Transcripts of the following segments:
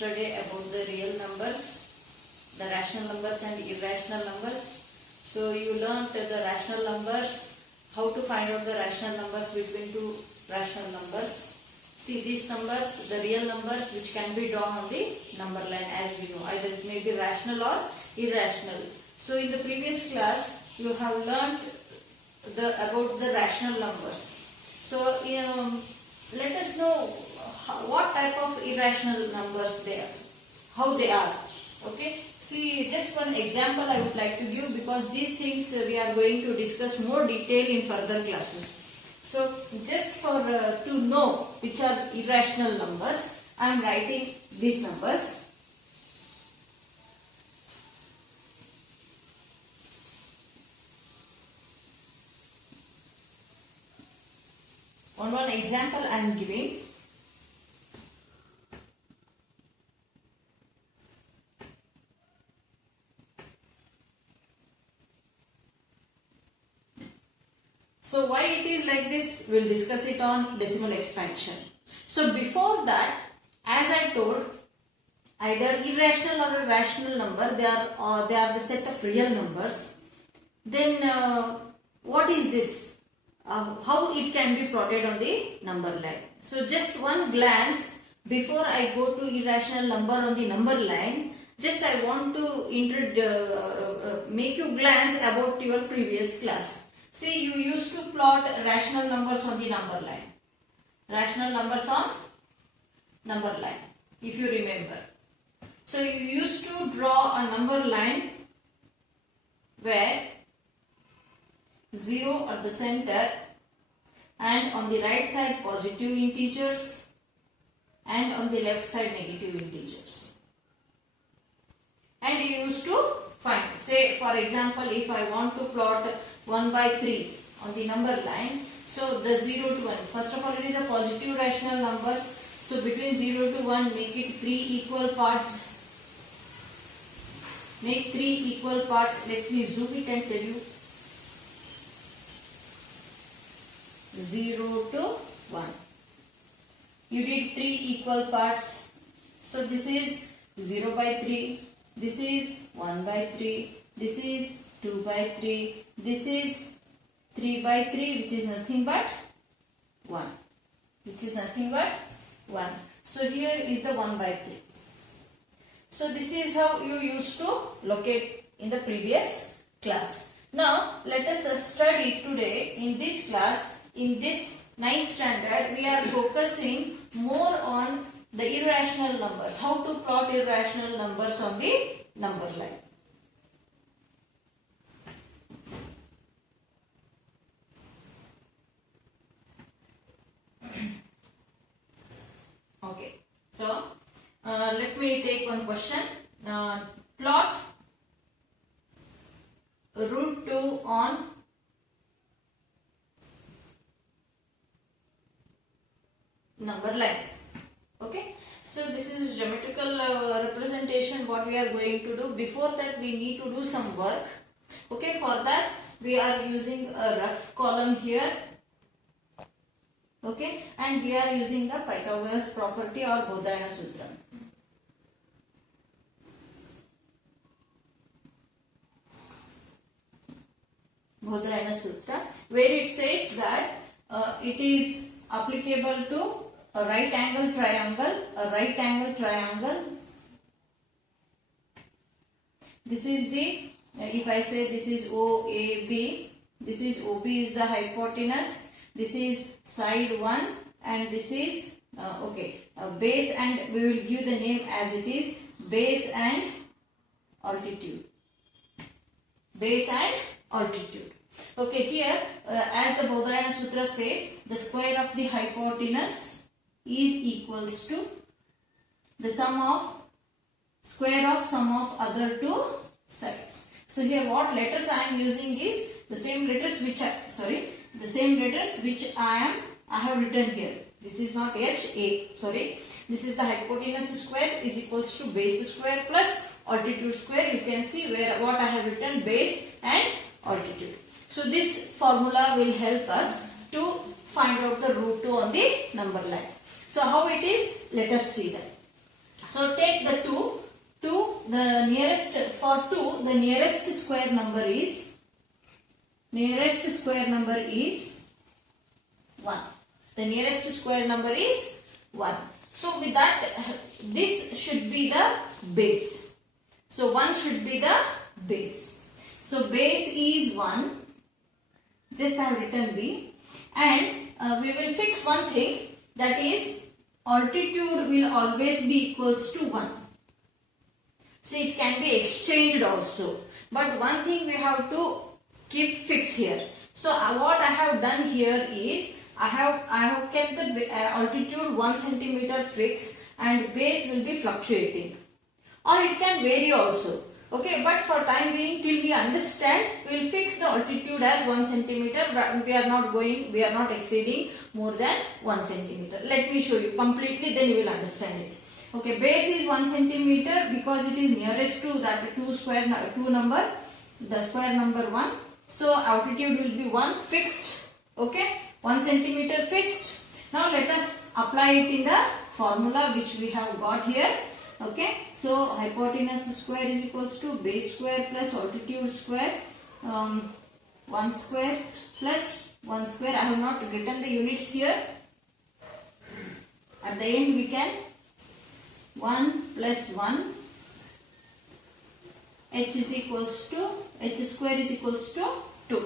yesterday about the real numbers, the rational numbers and irrational numbers. So you learnt the rational numbers, how to find out the rational numbers between two rational numbers. See these numbers, the real numbers which can be drawn on the number line as we know. Either it may be rational or irrational. So in the previous class you have learnt about the rational numbers. So let us know what type of irrational numbers they are, how they are. Okay, see just one example I would like to give, because these things we are going to discuss more detail in further classes. So just for to know which are irrational numbers, I am writing these numbers. On one example I am giving. So why it is like this, we will discuss it on decimal expansion. So before that, as I told, either irrational or a rational number, they are the set of real numbers. Then what is this? How it can be plotted on the number line. So just one glance before I go to irrational number on the number line, just I want to make you glance about your previous class. See, you used to plot rational numbers on the number line. Rational numbers on number line, if you remember. So you used to draw a number line where 0 at the center and on the right side positive integers and on the left side negative integers. And you used to find, say for example, if I want to plot 1 by 3 on the number line, so the 0 to 1, first of all it is a positive rational numbers, so between 0 to 1 make it 3 equal parts. Make 3 equal parts. Let me zoom it and tell you. 0 to 1. You did 3 equal parts. So this is 0 by 3. This is 1 by 3. This is 2 by 3. This is 3 by 3, which is nothing but 1. Which is nothing but 1. So here is the 1 by 3. So this is how you used to locate in the previous class. Now let us study today in this class. In this 9th standard, we are focusing more on the irrational numbers. How to plot irrational numbers on the number line. Okay, so let me take one question. Plot root 2 on number line. Okay, so this is geometrical representation what we are going to do. Before that we need to do some work. Okay, for that we are using a rough column here. Okay, and we are using the Pythagoras property or Bodhayana Sutra. Bodhayana Sutra, where it says that it is applicable to a right angle triangle, This is the, if I say this is OAB, this is OB is the hypotenuse, this is side 1 and this is base, and we will give the name as it is, base and altitude. Base and altitude. Okay, here as the Bodhayana Sutra says, the square of the hypotenuse is equals to the square of sum of other two sides. So here what letters I am using is the same letters which I have written here. This is not H, A, this is the hypotenuse square is equals to base square plus altitude square. You can see what I have written, base and altitude. So this formula will help us to find out the root 2 on the number line. So how it is? Let us see that. So take the 2. 2, the nearest, for 2, the nearest square number is 1. The nearest square number is 1. So with that, this should be the base. So 1 should be the base. So base is 1. Just I have written B. And we will fix one thing, that is altitude will always be equals to 1. See, it can be exchanged also. But one thing we have to keep fixed here. So what I have done here is I have kept the altitude 1 centimeter fixed and base will be fluctuating, or it can vary also. Okay, but for time being, till we understand, we will fix the altitude as 1 centimeter. We are not exceeding more than 1 centimeter. Let me show you completely, then you will understand it. Okay, base is 1 centimeter because it is nearest to that 2 number, the square number 1. So altitude will be 1 fixed. Okay, 1 centimeter fixed. Now let us apply it in the formula which we have got here. Okay, so hypotenuse square is equals to base square plus altitude square, 1 square plus 1 square. I have not written the units here. At the end we can 1 plus 1, h square is equals to 2.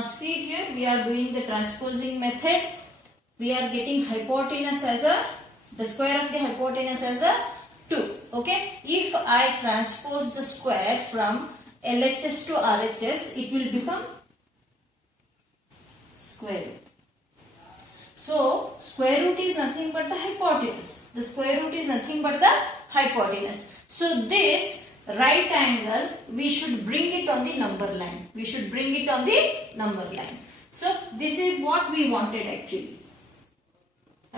See here, we are doing the transposing method. We are getting hypotenuse as the square of the hypotenuse as a 2. Okay, if I transpose the square from LHS to RHS, it will become square root. So square root is nothing but the hypotenuse. The square root is nothing but the hypotenuse. So this right angle, we should bring it on the number line. So this is what we wanted actually.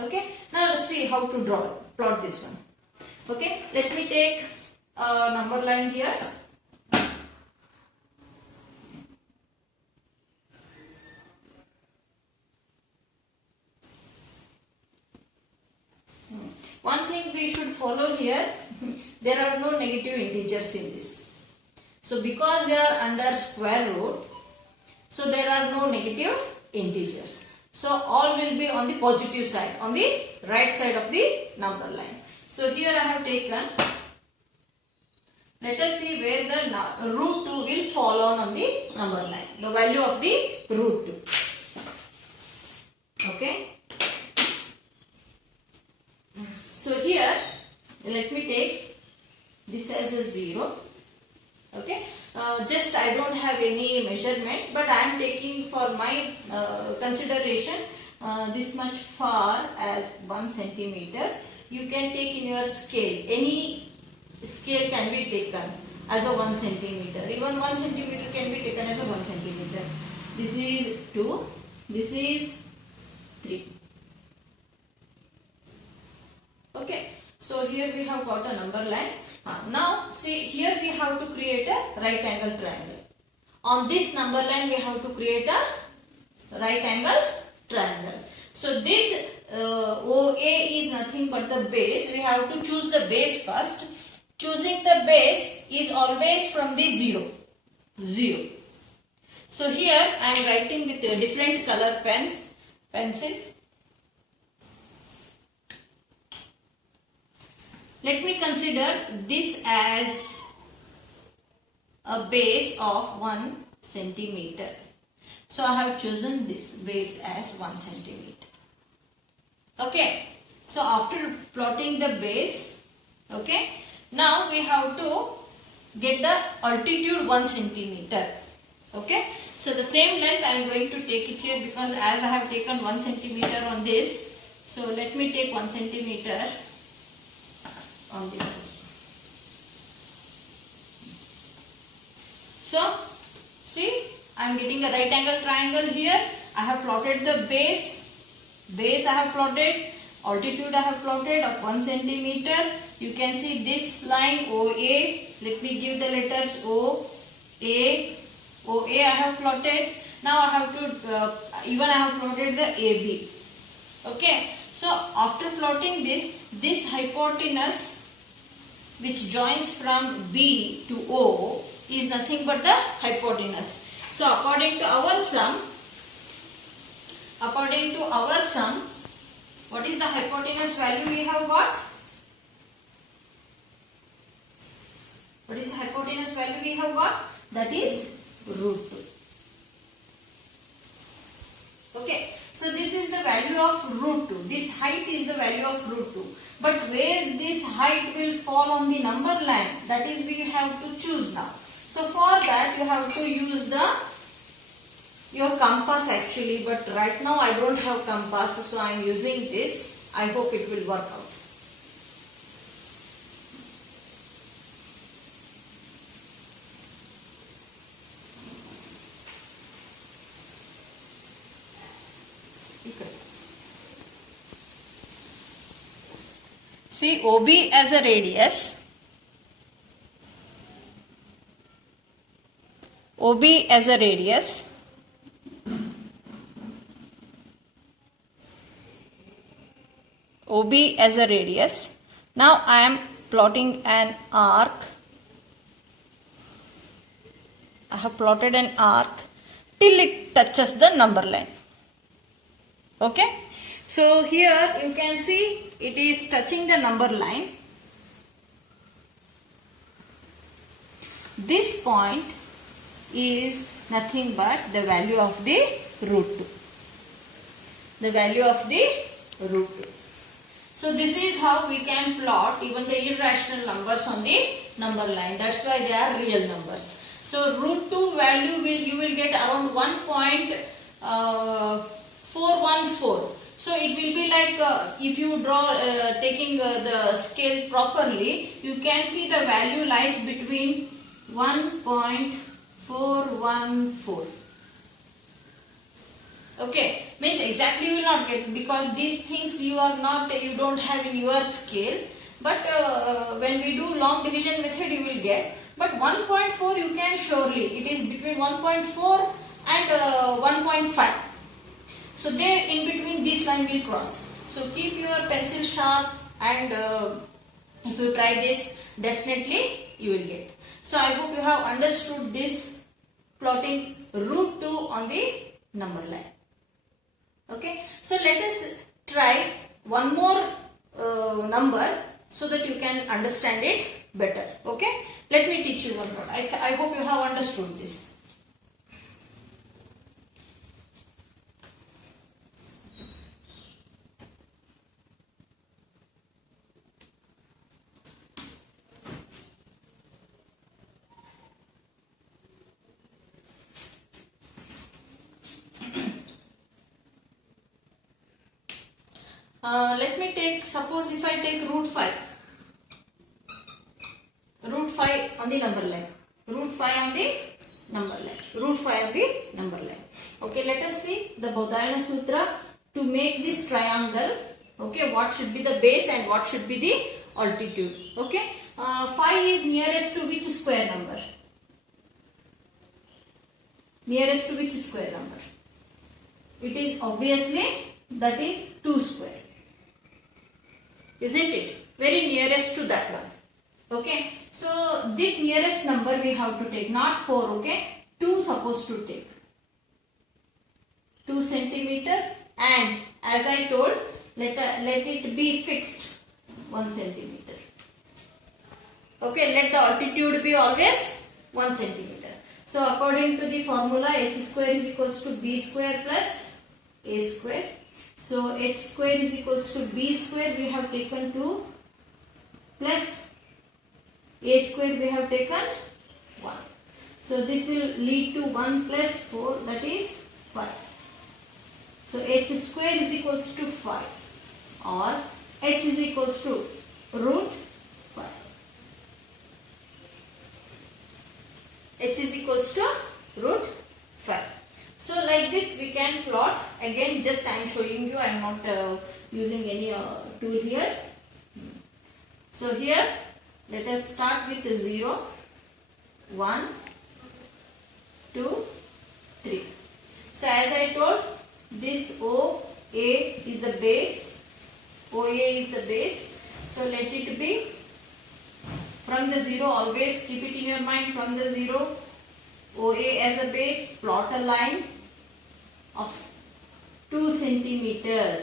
Okay, now let's see how to plot this one. Okay, let me take a number line here. One thing we should follow here, there are no negative integers in this. So because they are under square root, so there are no negative integers. So all will be on the positive side, on the right side of the number line. So here I have taken, let us see where the root 2 will fall on the number line, the value of the root 2. Okay. So here, let me take this as a 0. Okay. Just I don't have any measurement, but I am taking for my consideration this much far as 1 centimeter. You can take in your scale. Any scale can be taken as a 1 centimeter. Even 1 centimeter can be taken as a 1 centimeter. This is 2. This is 3. Okay. So here we have got a number line. Now see, here we have to create a right angle triangle. On this number line we have to create a right angle triangle. So this OA is nothing but the base. We have to choose the base first. Choosing the base is always from the 0. So here I am writing with a different color pencil. Let me consider this as a base of 1 centimeter. So I have chosen this base as 1 centimeter. Okay. So after plotting the base, okay, now we have to get the altitude 1 centimeter. Okay. So the same length I am going to take it here, because as I have taken 1 centimeter on this, so let me take 1 centimeter on this also. So see, I am getting a right angle triangle here. I have plotted the base I have plotted, altitude I have plotted of 1 centimeter. You can see this line OA. Let me give the letters OA I have plotted. Now I have to even I have plotted the AB. Okay. So after plotting this hypotenuse which joins from B to O is nothing but the hypotenuse. So according to our sum, what is the hypotenuse value we have got? What is the hypotenuse value we have got? That is root 2. Okay. So this is the value of root 2. This height is the value of root 2. But where this height will fall on the number line, that is we have to choose now. So for that you have to use your compass actually, but right now I don't have compass, so I am using this. I hope it will work out. See, OB as a radius, OB as a radius, OB as a radius. Now I am plotting an arc. I have plotted an arc till it touches the number line. Okay. So here you can see it is touching the number line. This point is nothing but the value of the root 2. The value of the root 2. So this is how we can plot even the irrational numbers on the number line. That's why they are real numbers. So root 2 value you will get around 1.414. So it will be like if you draw taking the scale properly, you can see the value lies between 1.414. Okay, means exactly you will not get, because these things you don't have in your scale. But when we do long division method, you will get. But 1.4 you can surely. It is between 1.4 and 1.5. So there in between this line will cross. So keep your pencil sharp, and if you try this, definitely you will get. So I hope you have understood this plotting root 2 on the number line. Okay. So let us try one more number so that you can understand it better. Okay. Let me teach you one more. I hope you have understood this. Let me take, suppose if I take root 5 on the number line, root 5 on the number line, root 5 on the number line. Okay, let us see the Baudhayana Sutra to make this triangle. Okay, what should be the base and what should be the altitude. Okay, 5 is nearest to which square number? Nearest to which square number? It is obviously, that is 2 square. Isn't it? Very nearest to that one. Okay. So this nearest number we have to take, not 4. Okay. 2 supposed to take. 2 centimeter, and as I told, let it be fixed 1 centimeter. Okay. Let the altitude be always 1 centimeter. So according to the formula, h square is equals to b square plus a square. So h square is equals to b square, we have taken 2, plus a square we have taken 1. So this will lead to 1 plus 4, that is 5. So h square is equals to 5, or h is equals to root 5. H is equals to root 5. So like this we can plot. Again, just I am showing you, I am not using any tool here. So here let us start with 0, 1, 2, 3. So as I told, this OA is the base, OA is the base. So let it be from the 0, always keep it in your mind, from the 0, OA as a base, plot a line of 2 centimeter.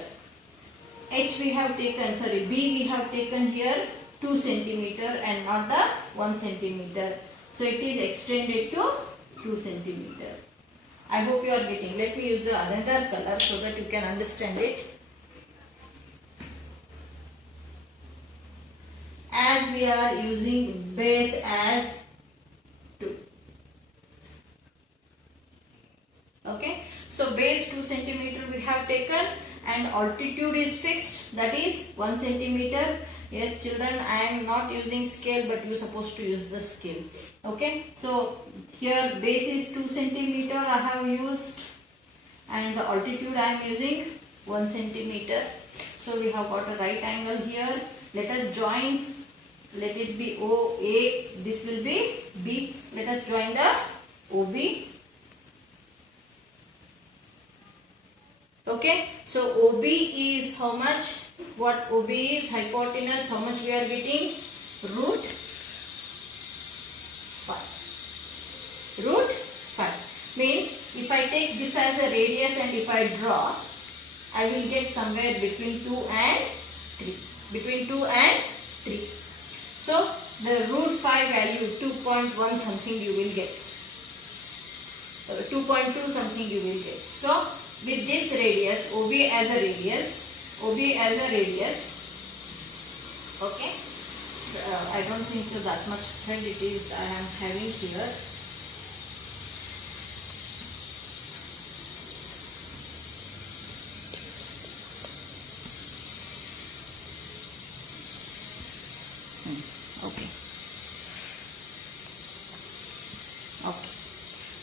H we have taken, sorry, B we have taken here 2 centimeter and not the 1 centimeter. So it is extended to 2 centimeter. I hope you are getting. Let me use the another color so that you can understand it. As we are using base as 2. Okay. So base 2 centimeter we have taken and altitude is fixed, that is 1 centimeter. Yes children, I am not using scale but you are supposed to use the scale. Okay. So here base is 2 centimeter I have used and the altitude I am using 1 centimeter. So we have got a right angle here. Let us join. Let it be OA. This will be B. Let us join the OB. Okay, so OB is how much? What OB is? Hypotenuse. How much we are getting? Root 5. Root 5 means if I take this as a radius and if I draw, I will get somewhere between 2 and 3. Between 2 and 3. So the root 5 value 2.1 something you will get. 2.2 something you will get. So with this radius, OB as a radius, okay, I don't think so that much thread it is I am having here. Okay.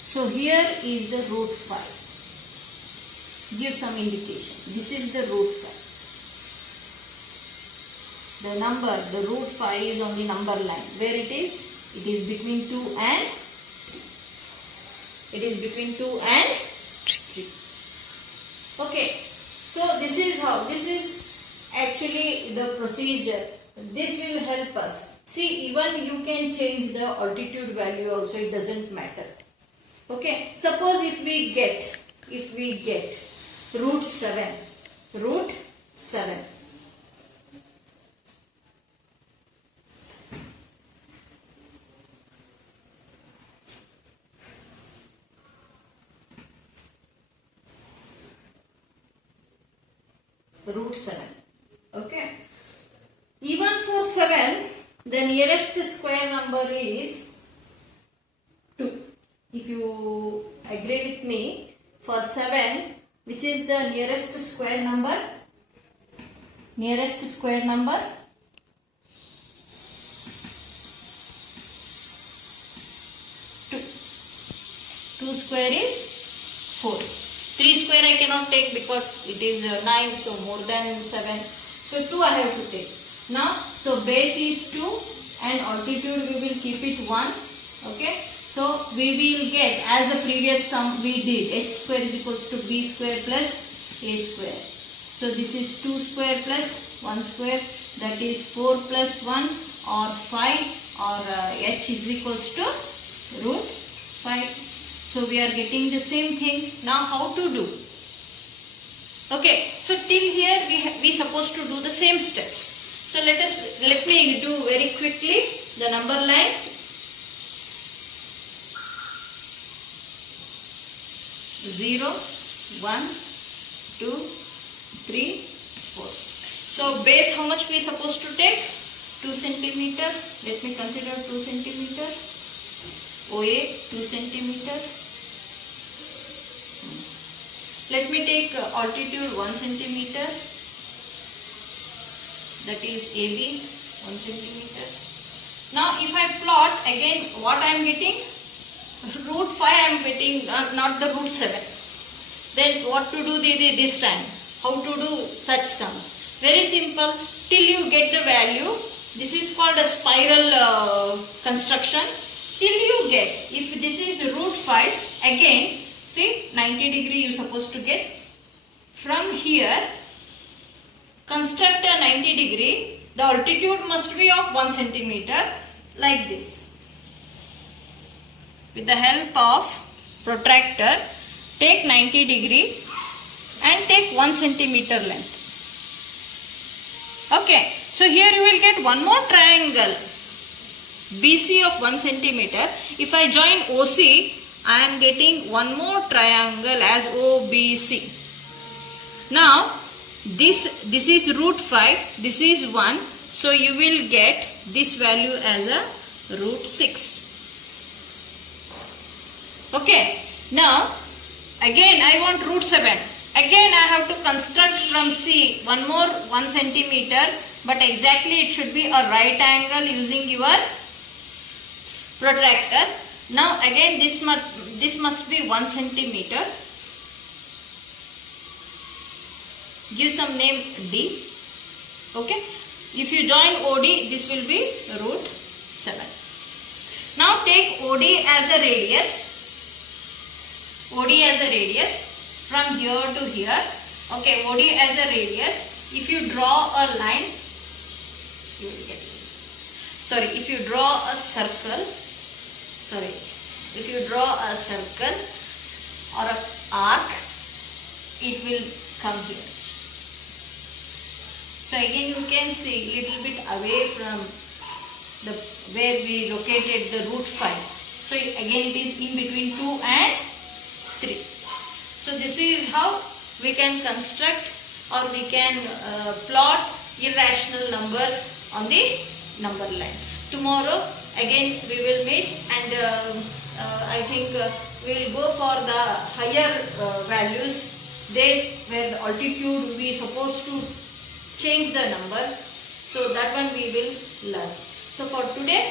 So here is the root 5. Give some indication. This is the root 5. The number, the root 5 is on the number line. Where it is? It is between 2 and 3. It is between 2 and 3. Okay. So this is how. This is actually the procedure. This will help us. See, even you can change the altitude value also. It doesn't matter. Okay. Suppose if we get root 7. Root 7. Root 7. Okay. Even for 7, the nearest square number is 2. If you agree with me, for 7, which is the nearest square number? Nearest square number? 2. 2 square is 4. 3 square I cannot take because it is 9, so more than 7. So 2 I have to take. Now, so base is 2 and altitude we will keep it 1. Okay. So we will get, as the previous sum we did, h square is equals to b square plus a square. So this is 2 square plus 1 square, that is 4 plus 1 or 5, or h is equals to root 5. So we are getting the same thing. Now how to do? Okay, so till here we supposed to do the same steps. So let me do very quickly the number line. 0, 1, 2, 3, 4. So base how much we supposed to take? 2 centimeter. Let me consider 2 centimeter. OA 2 centimeter. Let me take altitude 1 centimeter. That is AB 1 centimeter. Now if I plot again, what I am getting? Root 5 I am getting, not the root 7. Then what to do this time? How to do such sums? Very simple. Till you get the value. This is called a spiral construction. Till you get, if this is root 5, again, see 90 degree you supposed to get. From here, construct a 90 degree. The altitude must be of 1 centimeter. like this. With the help of protractor, take 90 degree and take 1 centimeter length. Okay, so here you will get one more triangle BC of 1 centimeter. If I join OC, I am getting one more triangle as OBC. Now this is root 5, this is 1, so you will get this value as a root 6. Okay, now again I want root 7. Again I have to construct from C one more 1 centimeter, but exactly it should be a right angle using your protractor. Now again this must be 1 centimeter. Give some name D. Okay. If you join OD, this will be root 7. Now take OD as a radius. OD as a radius from here to here. Okay, OD as a radius. If you draw a line, you will get. Sorry, if you draw a circle. Sorry, if you draw a circle or an arc, it will come here. So again you can see little bit away from the where we located the root 5. So again it is in between 2 and 3. So this is how we can construct or we can plot irrational numbers on the number line. Tomorrow again we will meet, and I think we will go for the higher values. There where the altitude we supposed to change the number, so that one we will learn. So for today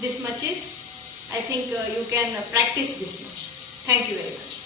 this much is, I think you can practice this much. Thank you very much.